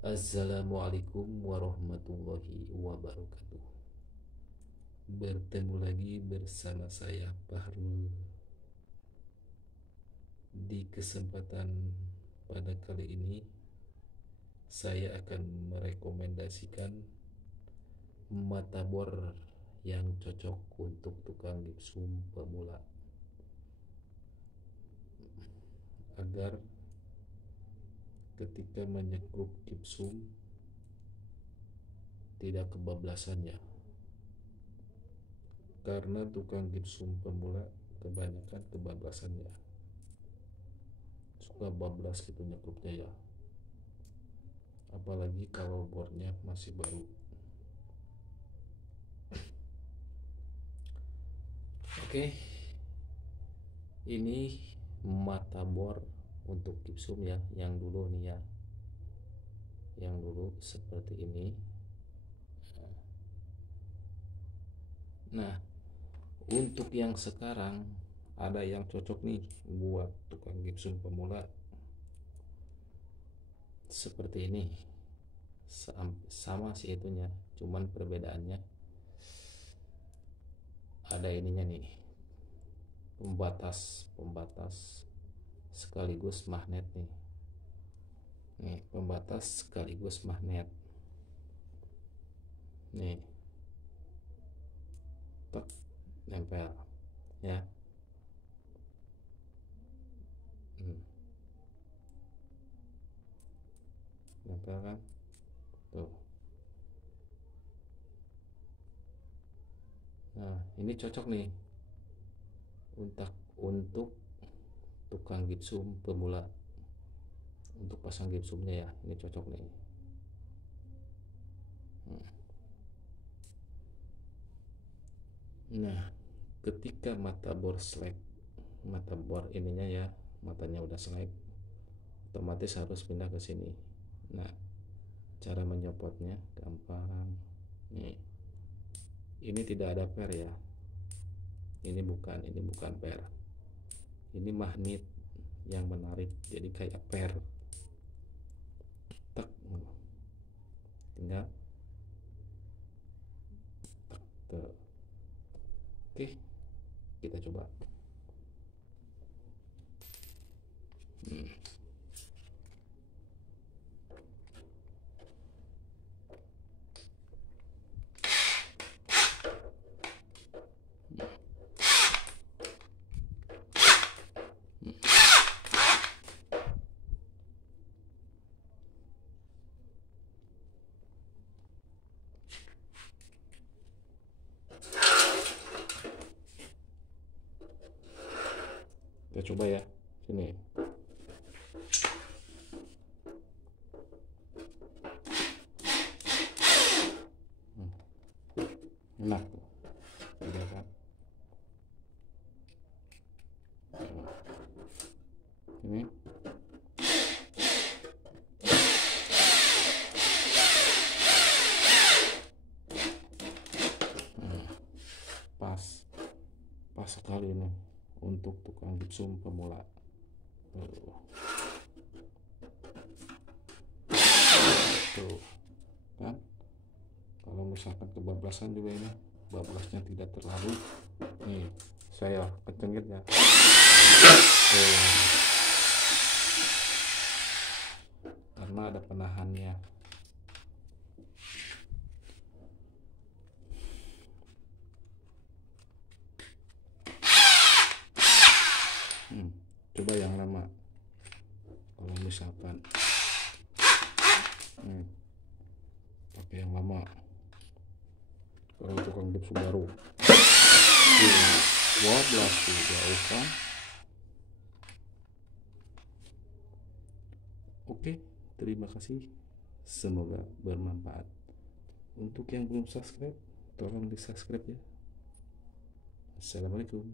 Assalamualaikum warahmatullahi wabarakatuh. Bertemu lagi bersama saya Fahrul. Di kesempatan pada kali ini saya akan merekomendasikan mata bor yang cocok untuk tukang gipsum pemula agar ketika menyekrup gipsum tidak kebablasannya, karena tukang gipsum pemula kebanyakan kebablasannya, suka bablas gitu nyekrupnya ya, apalagi kalau bornya masih baru. Oke, ini mata bor untuk gipsum ya, yang dulu nih ya, yang dulu seperti ini. Nah, untuk yang sekarang ada yang cocok nih buat tukang gipsum pemula seperti ini. Sama sih itunya, cuman perbedaannya ada ininya nih, pembatas sekaligus magnet nih, pembatas sekaligus magnet nih, tek, nempel ya. Nempel kan tuh. Nah, ini cocok nih untuk tukang gipsum pemula, untuk pasang gipsumnya ya, ini cocok nih. Nah, ketika mata bor ininya ya, matanya udah selek, otomatis harus pindah ke sini. Nah, cara menyopotnya gampang nih. Ini tidak ada per ya, ini bukan per, ini magnet yang menarik, jadi kayak per. Tek, tinggal tek, tek. Oke, kita coba. Kita coba ya, sini. Enak tuh, udah kan. Ini pas sekali nih untuk tukang gipsum pemula. Tuh kan, kalau misalkan kebablasan juga ini, bablasnya tidak terlalu nih, saya kencengin ya. Karena ada penahannya. Coba yang lama, kalau misalkan pakai yang lama, kalau tukang gipsum baru bablas tuh jauh kan. Oke, terima kasih, semoga bermanfaat. Untuk yang belum subscribe, tolong di subscribe ya. Assalamualaikum.